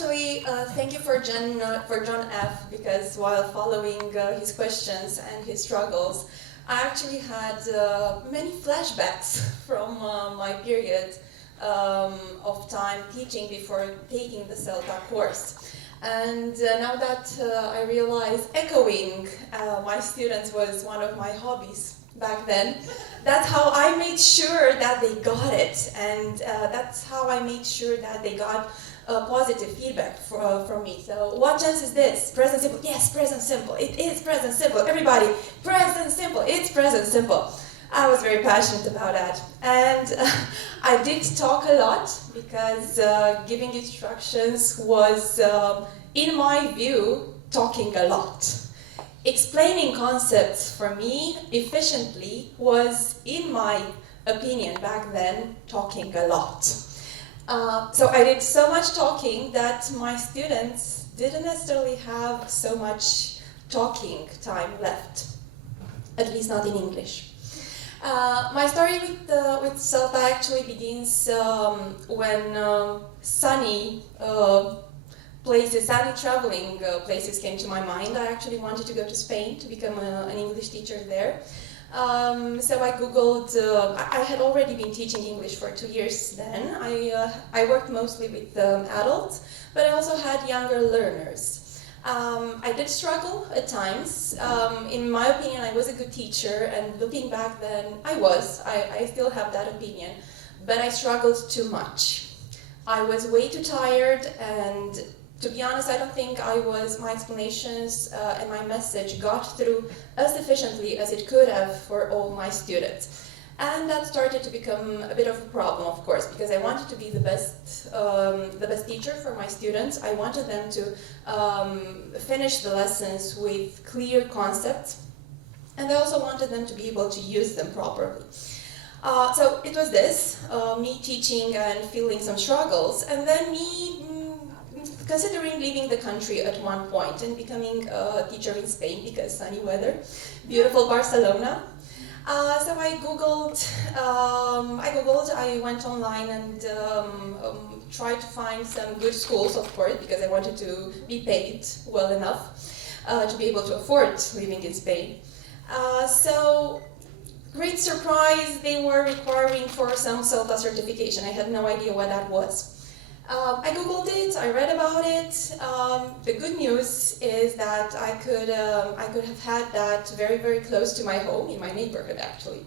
actually, thank you for John F. because while following his questions and his struggles, I actually had many flashbacks from my period of time teaching before taking the CELTA course. And now that I realize echoing my students was one of my hobbies back then, that's how I made sure that they got it, and that's how I made sure that they got positive feedback from me. So, what chance is this? Present simple? Yes, present simple. It is present simple. Everybody, present simple. It's present simple. I was very passionate about that, and I did talk a lot because giving instructions was, in my view, talking a lot. Explaining concepts for me efficiently was, in my opinion back then, talking a lot. So I did so much talking that my students didn't necessarily have so much talking time left, at least not in English. My story with CELTA actually begins when sunny traveling places came to my mind. I actually wanted to go to Spain to become an English teacher there. So I Googled, I had already been teaching English for 2 years then. I worked mostly with adults, but I also had younger learners. I did struggle at times. In my opinion, I was a good teacher, and looking back then, I still have that opinion, but I struggled too much. I was way too tired, and to be honest, I don't think my explanations and my message got through as efficiently as it could have for all my students. And that started to become a bit of a problem, of course, because I wanted to be the best teacher for my students. I wanted them to finish the lessons with clear concepts, and I also wanted them to be able to use them properly. So it was this, me teaching and feeling some struggles, and then me considering leaving the country at one point and becoming a teacher in Spain because sunny weather, beautiful Barcelona. So I Googled, I went online and tried to find some good schools, of course, because I wanted to be paid well enough to be able to afford living in Spain. So, great surprise, they were requiring for some CELTA certification. I had no idea what that was. I Googled it, I read about it. The good news is that I could have had that very, very close to my home, in my neighborhood actually,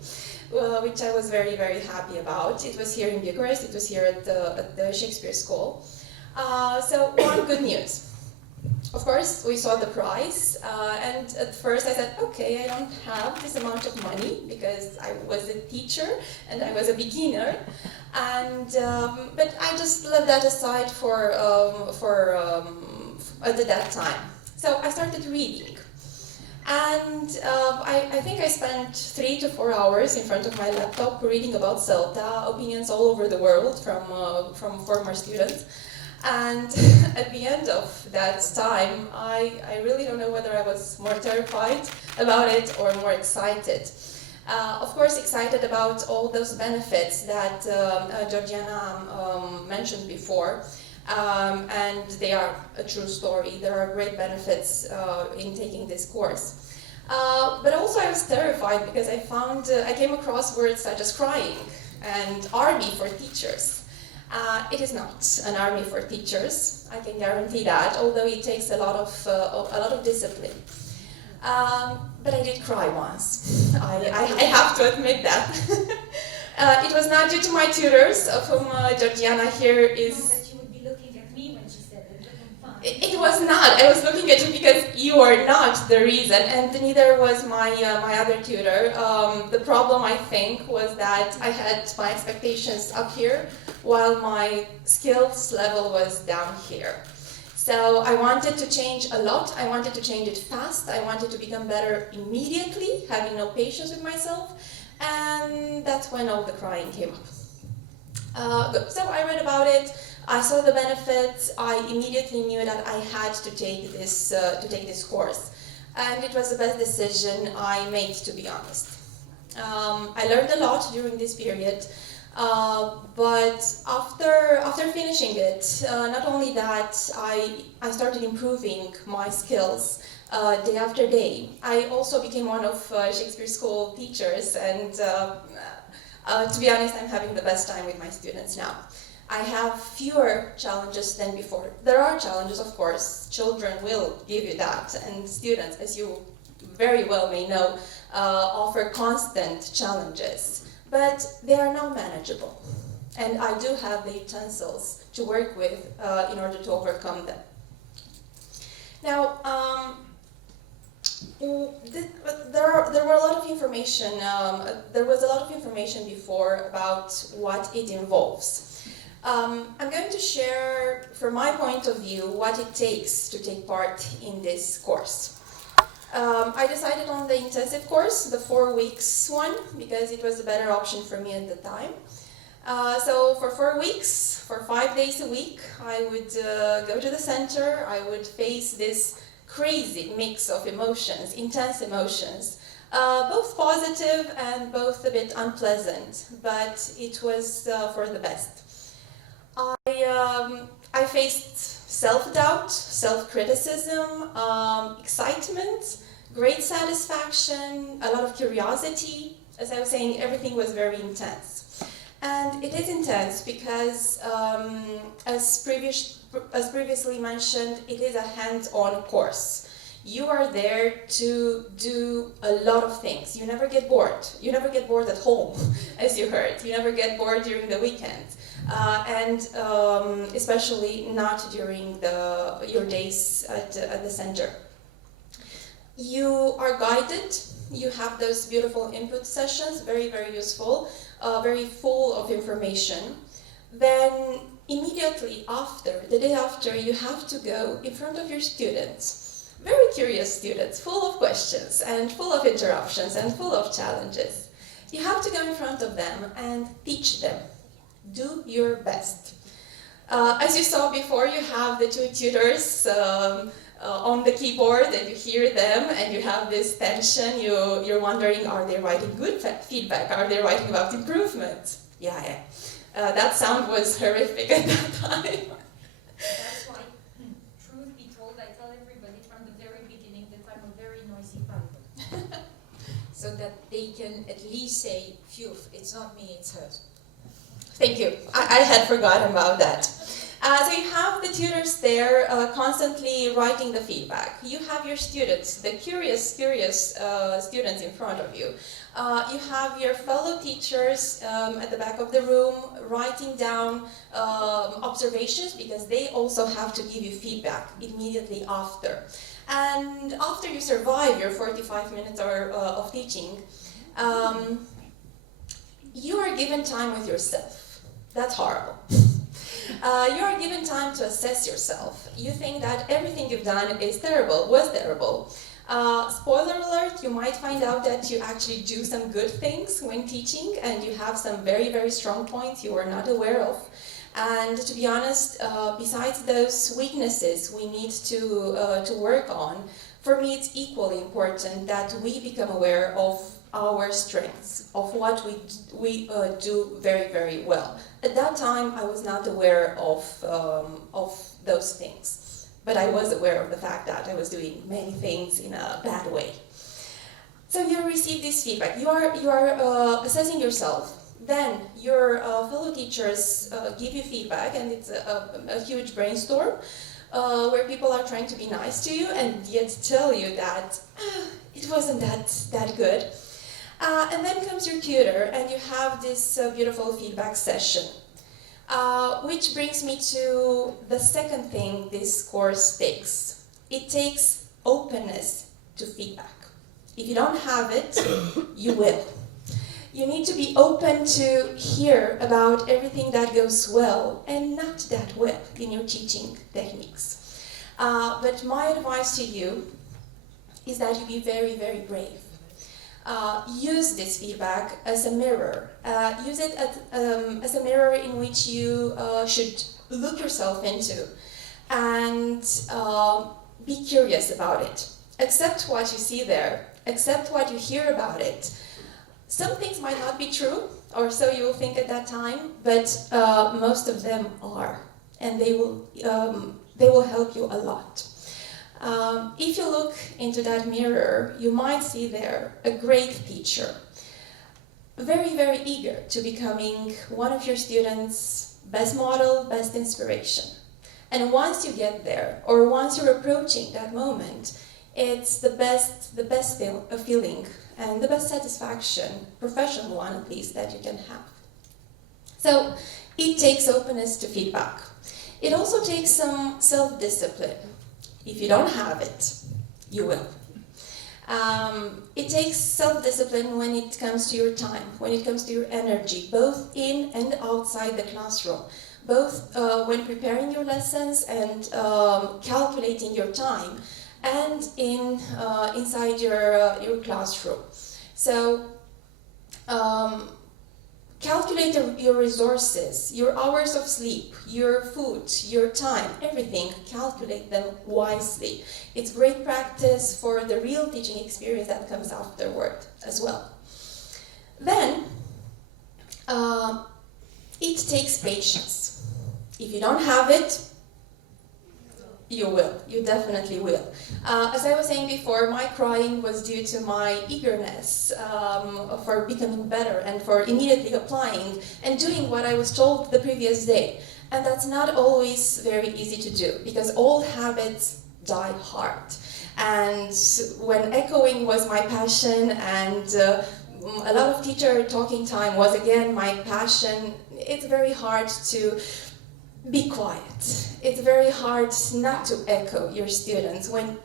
which I was very, very happy about. It was here in Bucharest, it was here at the Shakespeare School. So one good news. Of course, we saw the price, and at first I said, okay, I don't have this amount of money because I was a teacher and I was a beginner, and but I just left that aside at that time. So I started reading, and I think I spent 3 to 4 hours in front of my laptop reading about CELTA, opinions all over the world from former students. And at the end of that time, I really don't know whether I was more terrified about it or more excited. Of course, excited about all those benefits that Georgiana mentioned before, and they are a true story. There are great benefits in taking this course. But also I was terrified because I came across words such as crying and army for teachers. It is not an army for teachers, I can guarantee that, although it takes a lot of discipline. But I did cry once. I have to admit that. It was not due to my tutors, of whom Georgiana here is. That you would be looking at me when she said it. It was not. I was looking at you because you are not the reason, and neither was my other tutor. The problem, I think, was that I had my expectations up here, while my skills level was down here. So I wanted to change a lot. I wanted to change it fast. I wanted to become better immediately, having no patience with myself, and that's when all the crying came up. Good. So I read about it. I saw the benefits. I immediately knew that I had to take this course, and it was the best decision I made, to be honest. I learned a lot during this period. But after finishing it, not only that, I started improving my skills day after day. I also became one of Shakespeare School teachers, and to be honest, I'm having the best time with my students now. I have fewer challenges than before. There are challenges, of course. Children will give you that, and students, as you very well may know, offer constant challenges. But they are now manageable, and I do have the utensils to work with in order to overcome them. Now, there were a lot of information. There was a lot of information before about what it involves. I'm going to share, from my point of view, what it takes to take part in this course. I decided on the intensive course, the 4 weeks one, because it was a better option for me at the time. So for 4 weeks, for 5 days a week, I would go to the center. I would face this crazy mix of emotions, intense emotions, both positive and both a bit unpleasant, but it was for the best. I faced self-doubt, self-criticism, excitement, great satisfaction, a lot of curiosity. As I was saying, everything was very intense. And it is intense because, as previously mentioned, it is a hands-on course. You are there to do a lot of things. You never get bored. You never get bored at home, as you heard. You never get bored during the weekend. And especially not during your days at the center. You are guided. You have those beautiful input sessions, very, very useful, very full of information. Then immediately after, the day after, you have to go in front of your students. Very curious students, full of questions and full of interruptions and full of challenges. You have to go in front of them and teach them. Do your best. As you saw before, you have the two tutors on the keyboard, and you hear them, and you have this tension. You're wondering, are they writing good feedback? Are they writing about improvement? Yeah. That sound was horrific at that time. That's why, truth be told, I tell everybody from the very beginning that I'm a very noisy writer. So that they can at least say, phew, it's not me, it's her. Thank you. I had forgotten about that. So you have the tutors there constantly writing the feedback. You have your students, the curious students in front of you. You have your fellow teachers at the back of the room writing down observations, because they also have to give you feedback immediately after. And after you survive your 45 minutes of teaching, you are given time with yourself. That's horrible. You are given time to assess yourself. You think that everything you've done is terrible, was terrible. Spoiler alert, you might find out that you actually do some good things when teaching, and you have some very, very strong points you were not aware of. And to be honest, besides those weaknesses we need to work on, for me it's equally important that we become aware of our strengths, of what we do very, very well. At that time, I was not aware of those things, but I was aware of the fact that I was doing many things in a bad way. So you receive this feedback. You are assessing yourself. Then your fellow teachers give you feedback, and it's a huge brainstorm where people are trying to be nice to you and yet tell you that it wasn't that good. And then comes your tutor, and you have this beautiful feedback session. Which brings me to the second thing this course takes. It takes openness to feedback. If you don't have it, you will. You need to be open to hear about everything that goes well and not that well in your teaching techniques. But my advice to you is that you be very, very brave. Use this feedback as a mirror. Use it as a mirror in which you should look yourself into and be curious about it. Accept what you see there. Accept what you hear about it. Some things might not be true, or so you will think at that time, but most of them are, and they will help you a lot. If you look into that mirror, you might see there a great teacher, very, very eager to becoming one of your students' best model, best inspiration. And once you get there, or once you're approaching that moment, it's the best feeling and the best satisfaction, professional one at least, that you can have. So it takes openness to feedback. It also takes some self-discipline. If you don't have it, you will. It takes self-discipline when it comes to your time, when it comes to your energy, both in and outside the classroom, both when preparing your lessons and calculating your time, and inside your classroom. So calculate your resources, your hours of sleep, your food, your time, everything. Calculate them wisely. It's great practice for the real teaching experience that comes afterward as well. Then, it takes patience. If you don't have it, you will. You definitely will. As I was saying before, my crying was due to my eagerness for becoming better and for immediately applying and doing what I was told the previous day. And that's not always very easy to do, because old habits die hard. And when echoing was my passion and a lot of teacher talking time was again my passion, it's very hard to be quiet. It's very hard not to echo your students when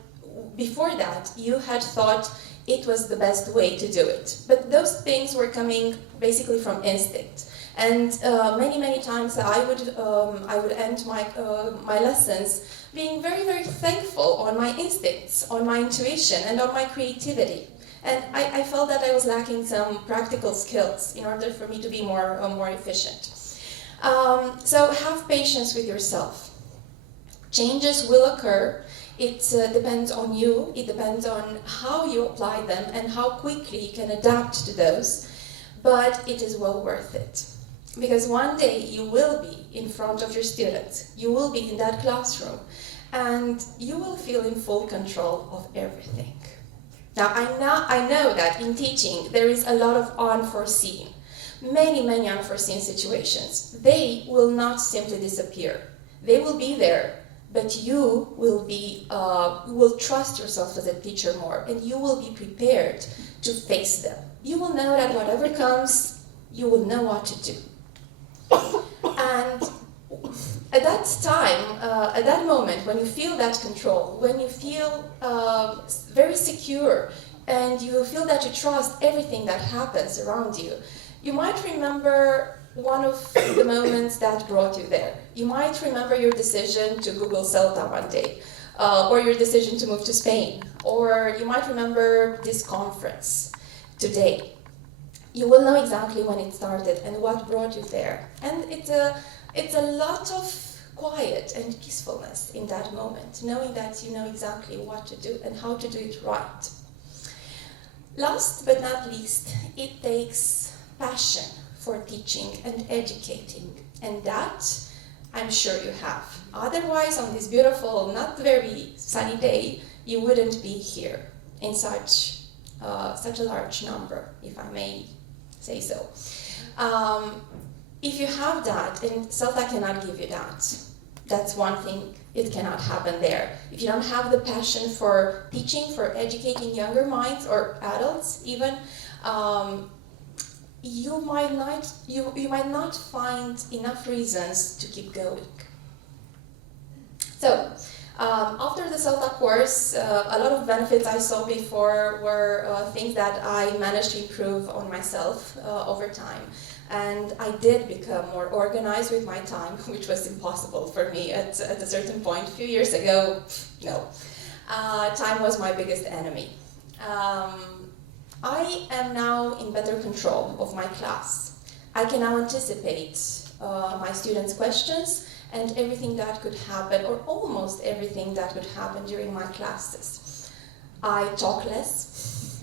before that you had thought it was the best way to do it. But those things were coming basically from instinct. And many times I would end my lessons being very, very thankful on my instincts, on my intuition, and on my creativity. And I felt that I was lacking some practical skills in order for me to be more efficient. So have patience with yourself. Changes will occur. It depends on you. It depends on how you apply them and how quickly you can adapt to those. But it is well worth it. Because one day you will be in front of your students. You will be in that classroom. And you will feel in full control of everything. Now, I know that in teaching there is a lot of unforeseen. Many unforeseen situations. They will not simply disappear. They will be there, but you will trust yourself as a teacher more, and you will be prepared to face them. You will know that whatever comes, you will know what to do. And at that time, at that moment, when you feel that control, when you feel very secure, and you feel that you trust everything that happens around you, you might remember one of the moments that brought you there. You might remember your decision to Google CELTA one day, or your decision to move to Spain, or you might remember this conference today. You will know exactly when it started and what brought you there. And it's a lot of quiet and peacefulness in that moment, knowing that you know exactly what to do and how to do it right. Last but not least, it takes passion for teaching and educating, and that I'm sure you have. Otherwise, on this beautiful, not very sunny day, you wouldn't be here in such a large number, if I may say so. If you have that, and CELTA cannot give you that. That's one thing, it cannot happen there. If you don't have the passion for teaching, for educating younger minds or adults even, you might not find enough reasons to keep going. So, after the CELTA course, a lot of benefits I saw before were things that I managed to improve on myself over time. And I did become more organized with my time, which was impossible for me at a certain point. A few years ago, no. Time was my biggest enemy. I am now in better control of my class. I can now anticipate my students' questions and everything that could happen, or almost everything that could happen during my classes. I talk less.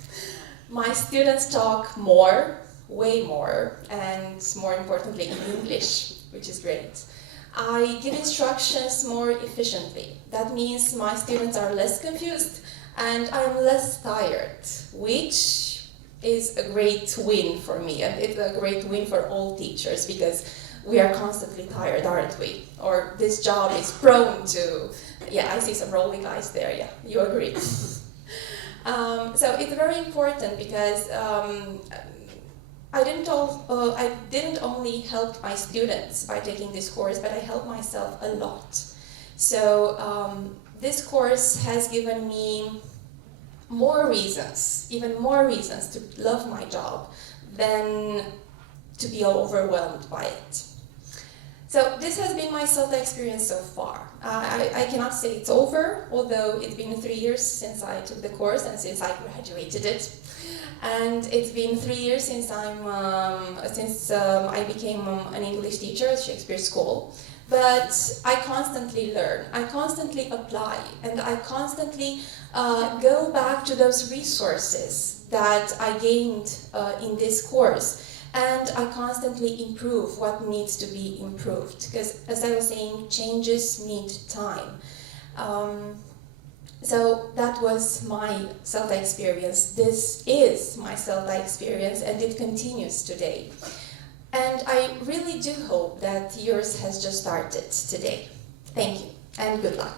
My students talk more, way more, and more importantly in English, which is great. I give instructions more efficiently. That means my students are less confused and I'm less tired, which is a great win for me, and it's a great win for all teachers because we are constantly tired, aren't we? Or this job is prone to, yeah, I see some rolling eyes there, yeah, you agree. So it's very important because I didn't only help my students by taking this course, but I helped myself a lot. So this course has given me more reasons, even more reasons to love my job than to be overwhelmed by it. So this has been my CELTA experience so far. I cannot say it's over, although it's been 3 years since I took the course and since I graduated it. And it's been 3 years since I became an English teacher at Shakespeare School. But I constantly learn, I constantly apply, and I constantly go back to those resources that I gained in this course. And I constantly improve what needs to be improved. Because as I was saying, changes need time. So that was my CELTA experience. This is my CELTA experience, and it continues today. And I really do hope that yours has just started today. Thank you, and good luck.